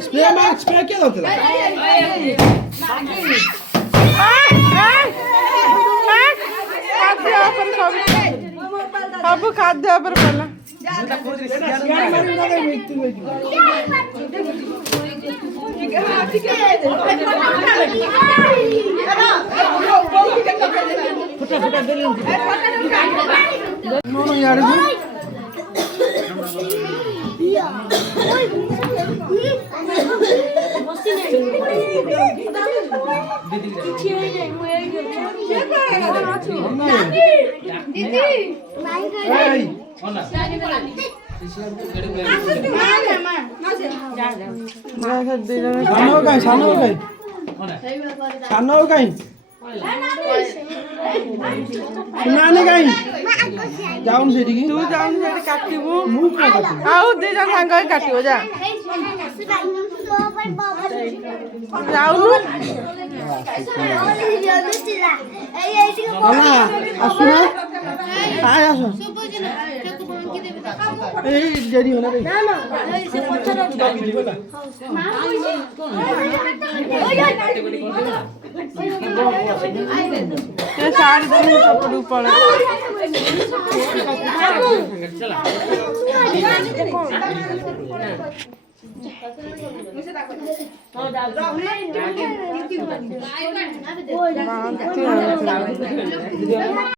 spray मार spray क्या होता है अब खाद्य पर पहला जाऊन से तू जाऊन से काटिबू आउ दे जन संग काटिबो जा जाऊनु आसुना आय आसो ए जेडी होना रे ना ना से पछर ये साड़ी दे कपड़ू पड़े चला